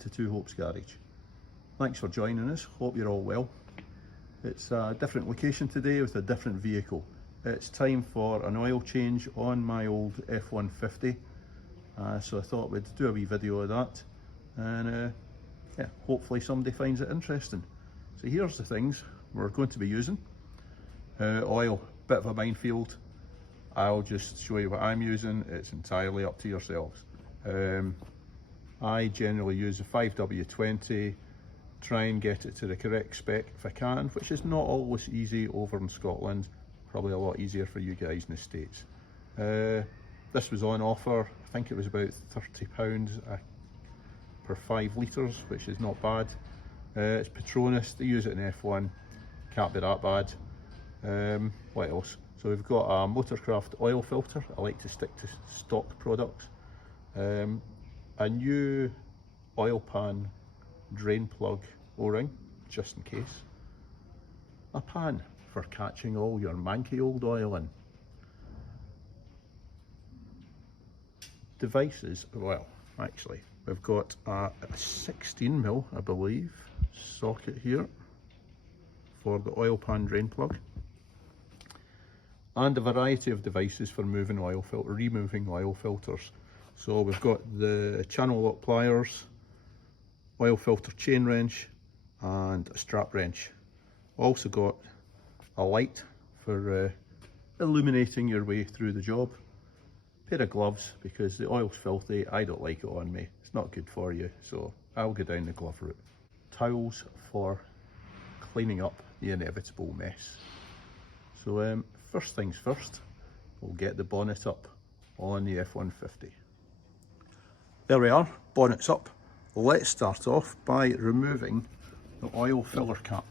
to Two Hopes Garage. Thanks for joining us, hope you're all well. It's a different location today with a different vehicle. It's time for an oil change on my old F150, so I thought we'd do a wee video of that, and yeah, hopefully somebody finds it interesting. So here's the things we're going to be using. Oil, bit of a minefield. I'll just show you what I'm using, it's entirely up to yourselves. I generally use a 5W20, try and get it to the correct spec if I can, which is not always easy over in Scotland, probably a lot easier for you guys in the States. This was on offer, I think it was about £30 per 5 litres, which is not bad. It's Petronas, they use it in F1, can't be that bad. What else? So we've got a Motorcraft oil filter, I like to stick to stock products. A new oil pan drain plug O-ring, just in case. A pan for catching all your manky old oil in. Devices, well, actually, we've got a 16mm, I believe, socket here for the oil pan drain plug, and a variety of devices for removing oil filters. So we've got the channel lock pliers, oil filter chain wrench, and a strap wrench. Also got a light for illuminating your way through the job. Pair of gloves, because the oil's filthy, I don't like it on me. It's not good for you, so I'll go down the glove route. Towels for cleaning up the inevitable mess. So first things first, we'll get the bonnet up on the F150. There we are, bonnet's up. Let's start off by removing the oil filler cap,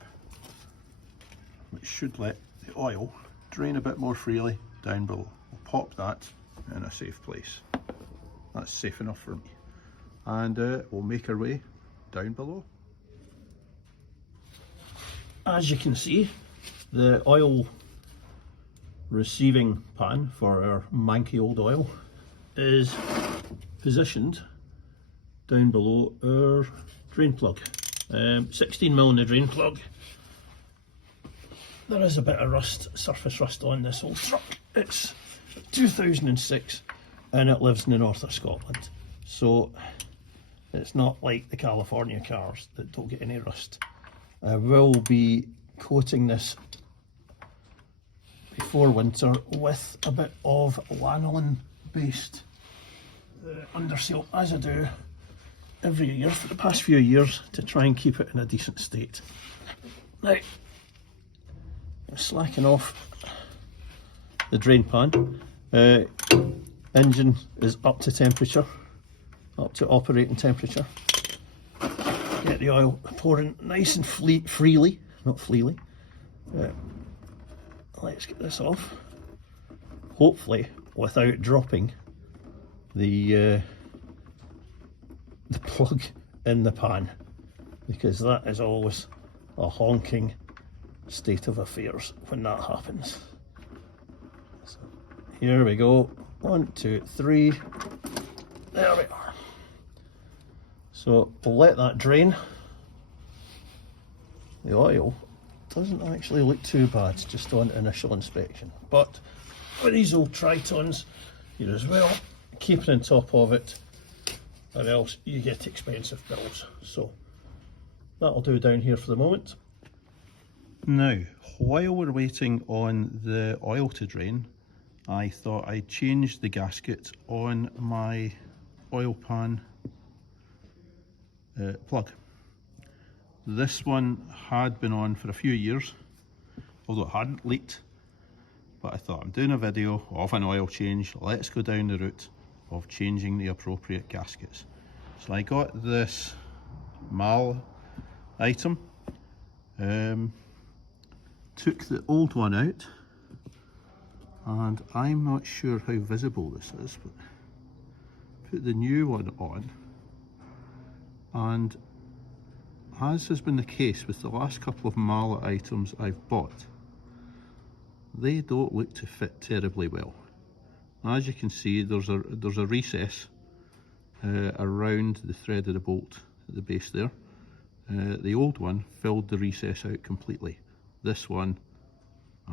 which should let the oil drain a bit more freely down below. We'll pop that in a safe place. That's safe enough for me. And we'll make our way down below. As you can see, the oil receiving pan for our manky old oil is positioned down below our drain plug. 16mm in the drain plug. There is a bit of rust, surface rust on this old truck. It's 2006 and it lives in the north of Scotland, so it's not like the California cars that don't get any rust. I will be coating this before winter with a bit of lanolin based underseal, as I do every year for the past few years, to try and keep it in a decent state. Now, I'm slacking off the drain pan. Engine is up to temperature, up to operating temperature. Get the oil pouring nice and freely, not fleely. Let's get this off, hopefully without dropping the plug in the pan, because that is always a honking state of affairs when that happens. So here we go, 1, 2, 3, there we are. So we'll let that drain. The oil doesn't actually look too bad just on initial inspection, but with these old Tritons, you're as well keeping on top of it, or else you get expensive bills. So that'll do down here for the moment. Now, while we're waiting on the oil to drain, I thought I'd change the gasket on my oil pan plug. This one had been on for a few years, although it hadn't leaked, but I thought, I'm doing a video of an oil change, let's go down the route of changing the appropriate gaskets. So I got this MAL item, took the old one out, and I'm not sure how visible this is, but put the new one on, and as has been the case with the last couple of MAL items I've bought, they don't look to fit terribly well. As you can see, there's a recess around the thread of the bolt at the base there. The old one filled the recess out completely. This one,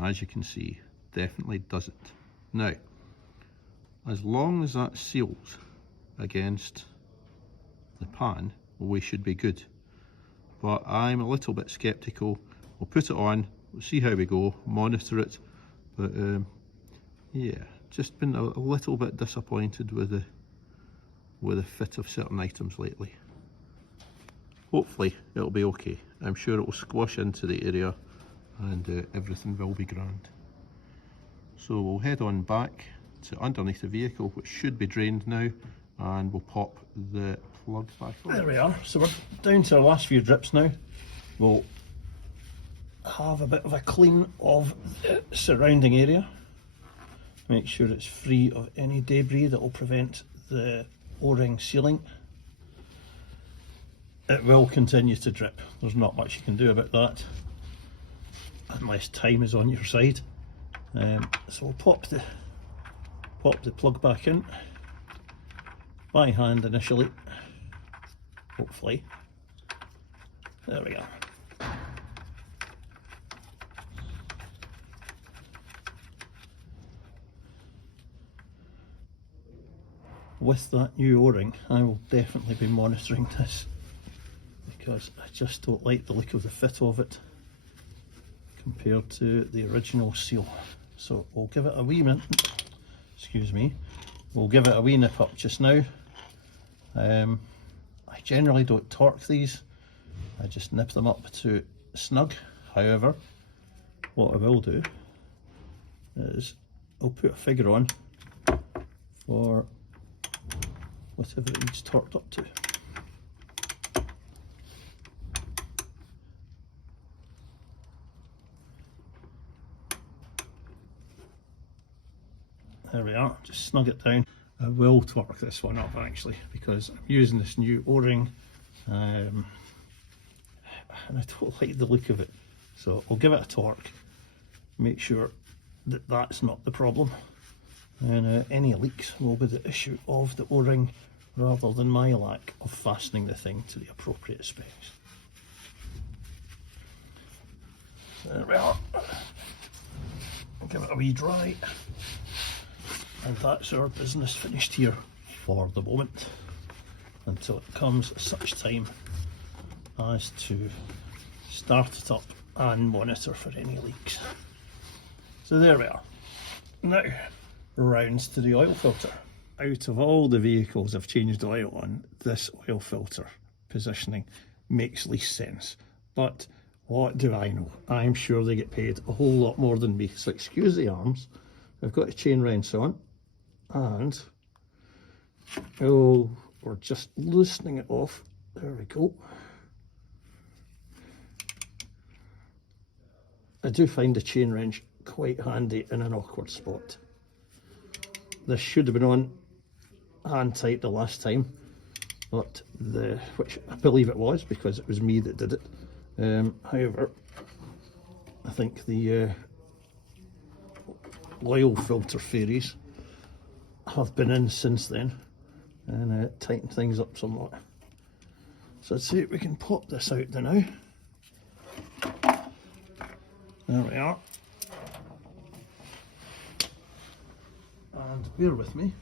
as you can see, definitely doesn't. Now, as long as that seals against the pan, we should be good. But I'm a little bit skeptical. We'll put it on, we'll see how we go, monitor it. But yeah, just been a little bit disappointed with the fit of certain items lately. Hopefully it'll be okay. I'm sure it will squash into the area and everything will be grand. So we'll head on back to underneath the vehicle, which should be drained now, and we'll pop the plug back on. There we are. So we're down to our last few drips now. We'll have a bit of a clean of the surrounding area. Make sure it's free of any debris that will prevent the O-ring sealing. It will continue to drip. There's not much you can do about that unless time is on your side. So we'll pop the plug back in by hand initially, hopefully. There we go. With that new O-ring, I will definitely be monitoring this, because I just don't like the look of the fit of it compared to the original seal. So we'll give it a wee minute, excuse me, we'll give it a wee nip up just now. I generally don't torque these, I just nip them up to snug. However, what I will do is I'll put a figure on for whatever it needs torqued up to. There we are, just snug it down. I will torque this one up actually, because I'm using this new O-ring and I don't like the look of it. So I'll give it a torque, make sure that that's not the problem, and any leaks will be the issue of the O-ring rather than my lack of fastening the thing to the appropriate specs. There we are. I'll give it a wee dry. And that's our business finished here for the moment, until it comes such time as to start it up and monitor for any leaks. So there we are. Now, rounds to the oil filter. Out of all the vehicles I've changed oil on, this oil filter positioning makes least sense. But what do I know? I'm sure they get paid a whole lot more than me. So excuse the arms. I've got a chain wrench on. And oh, we're just loosening it off. There we go. I do find the chain wrench quite handy in an awkward spot. This should have been on hand tight the last time, but which I believe it was, because it was me that did it. However, I think the oil filter fairies have been in since then and tightened things up somewhat. So let's see if we can pop this out now. There we are. And bear with me.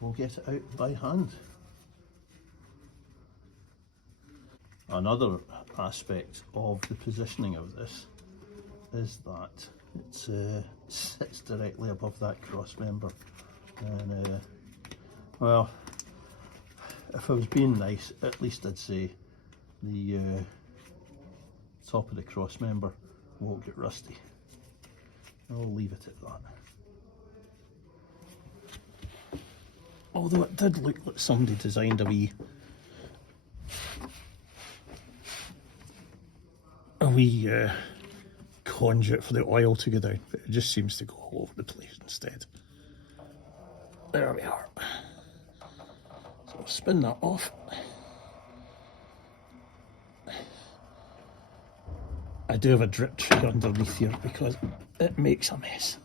We'll get it out by hand. Another aspect of the positioning of this is that it sits directly above that cross member, and well, if I was being nice, at least I'd say the top of the cross member won't get rusty. I'll leave it at that. Although it did look like somebody designed a wee conduit for the oil to go down, but it just seems to go all over the place instead. There we are. So I'll spin that off. I do have a drip tray underneath here because it makes a mess.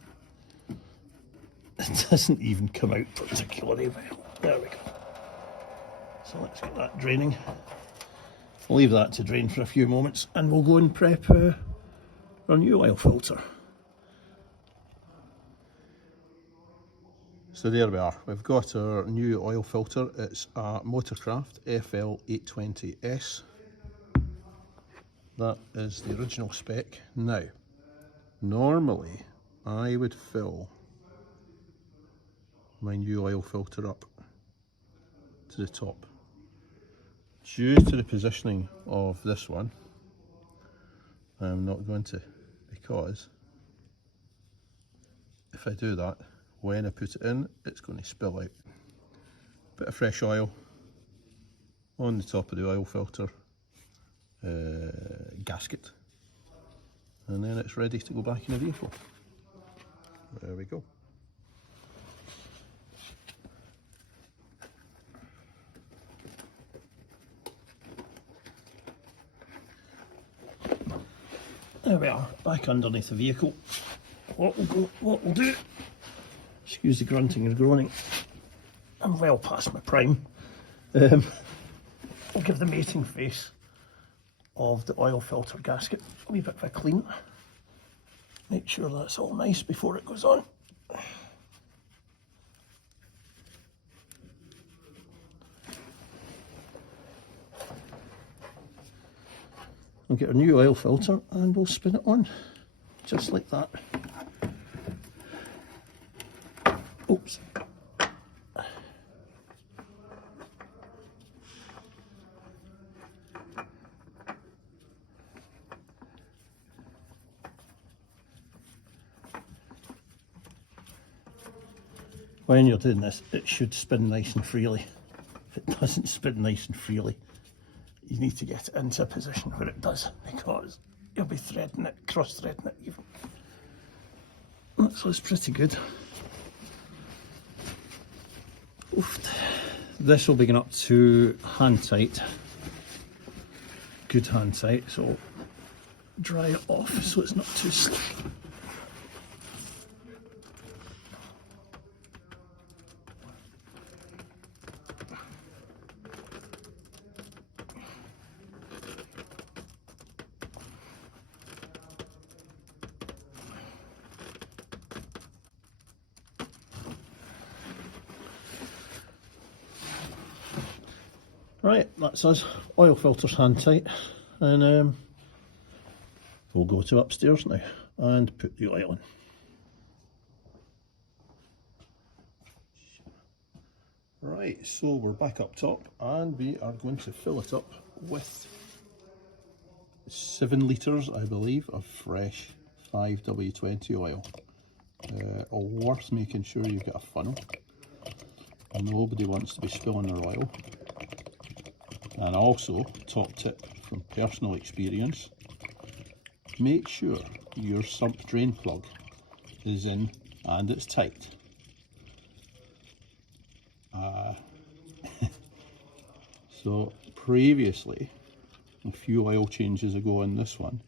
It doesn't even come out particularly well. There we go. So let's get that draining. We'll leave that to drain for a few moments and we'll go and prep our new oil filter. So there we are, we've got our new oil filter. It's a Motorcraft FL820S. That is the original spec. Now, normally I would fill my new oil filter up to the top. Due to the positioning of this one, I'm not going to, because if I do that, when I put it in, it's going to spill out. Bit of fresh oil on the top of the oil filter gasket, and then it's ready to go back in the vehicle. There we go. There we are, back underneath the vehicle. What we'll do, excuse the grunting and groaning, I'm well past my prime. We'll give the mating face of the oil filter gasket a wee bit of a clean. Make sure that's all nice before it goes on. We'll get our new oil filter and we'll spin it on, just like that. Oops. When you're doing this, it should spin nice and freely. If it doesn't spin nice and freely, you need to get it into a position where it does, because you'll be threading it, cross-threading it even. That looks pretty good. Oof. This will be going up to hand tight, good hand tight, so dry it off so it's not too slick. Right, that's us. Oil filter's hand tight, and we'll go to upstairs now and put the oil in. Right, so we're back up top and we are going to fill it up with 7 litres, I believe, of fresh 5W20 oil. Worth making sure you get a funnel. Nobody wants to be spilling their oil. And also, top tip from personal experience, make sure your sump drain plug is in and it's tight. So previously, a few oil changes ago on this one,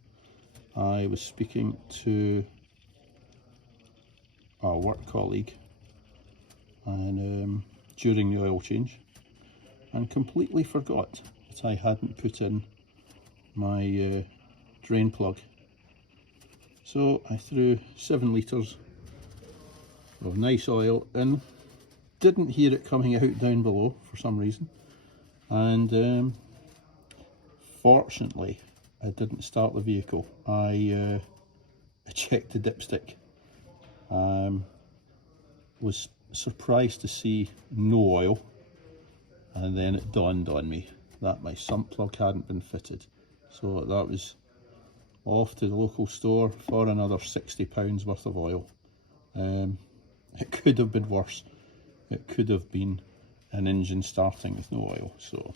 I was speaking to a work colleague and during the oil change, and completely forgot that I hadn't put in my drain plug. So I threw 7 litres of nice oil in, didn't hear it coming out down below for some reason, and fortunately I didn't start the vehicle. I checked the dipstick, was surprised to see no oil, and then it dawned on me that my sump plug hadn't been fitted. So that was off to the local store for another £60 worth of oil. It could have been worse. It could have been an engine starting with no oil. So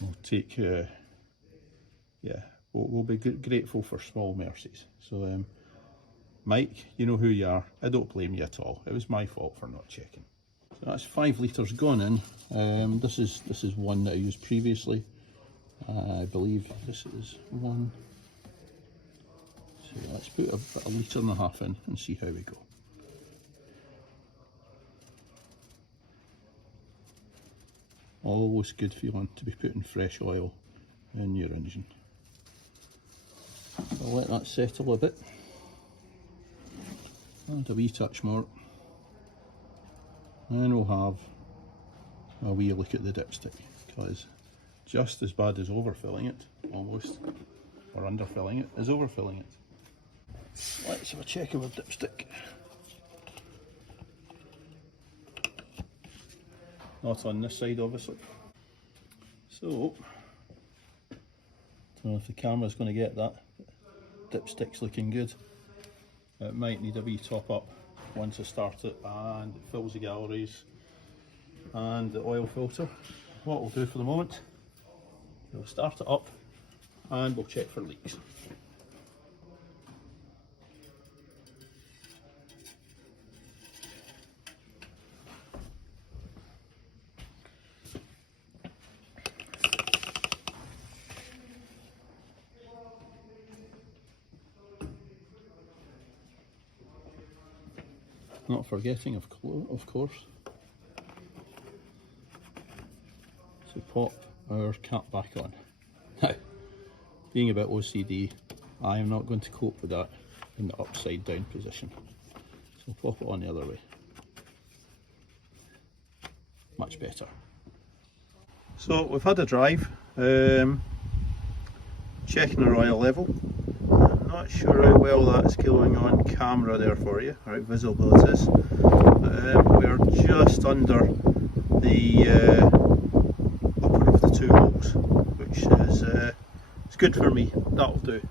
we'll take, we'll be grateful for small mercies. So Mike, you know who you are. I don't blame you at all. It was my fault for not checking. So that's 5 litres gone in. This is one that I used previously. I believe this is one. So let's put a litre and a half in and see how we go. Always good feeling to be putting fresh oil in your engine. So I'll let that settle a bit. And a wee touch more. And we'll have a wee look at the dipstick, because just as bad as overfilling it, almost, or underfilling it, is overfilling it. Let's have a check of our dipstick. Not on this side, obviously. So, don't know if the camera's going to get that. Dipstick's looking good. It might need a wee top up once I start it and it fills the galleries and the oil filter. What we'll do for the moment, we'll start it up and we'll check for leaks. Not forgetting, of course, to pop our cap back on. Now, being a bit OCD, I am not going to cope with that in the upside down position. So pop it on the other way. Much better. So we've had a drive, checking our oil level. Not sure how well that's going on camera there for you, or how visible it is. We're just under the upper of the 2 holes, which is it's good for me. That'll do.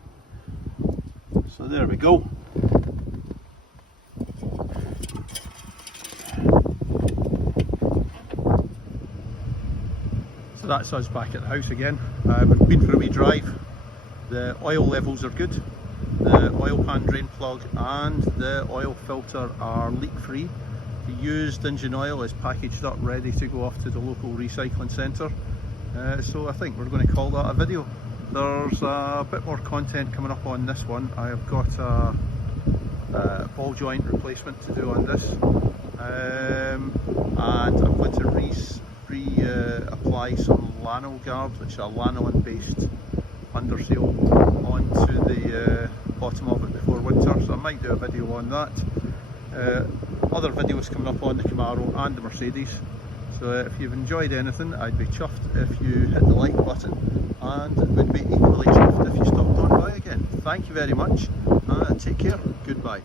So there we go. So that's us back at the house again. We've been for a wee drive. The oil levels are good. The oil pan drain plug and the oil filter are leak free. The used engine oil is packaged up ready to go off to the local recycling centre. So I think we're going to call that a video. There's a bit more content coming up on this one. I have got a ball joint replacement to do on this, and I'm going to apply some lano guard, which are lanolin based underseal, onto the bottom of it before winter, so I might do a video on that. Other videos coming up on the Camaro and the Mercedes. So if you've enjoyed anything, I'd be chuffed if you hit the like button, and it would be equally chuffed if you stopped on by again. Thank you very much, and take care. Goodbye.